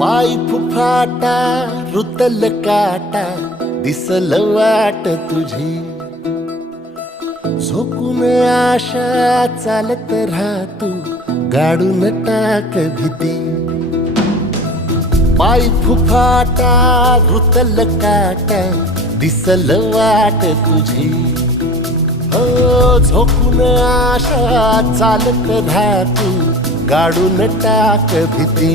पाय फुफाटा रुतल काटा दिसल वाट तुझी झोकून आशा चालत राहतू गाडून टाक भीती पाय फुफाटा रुतल काटा दिसल वाट तुझी हो झोकून आशा चालत राहतू गाडून टाक भीती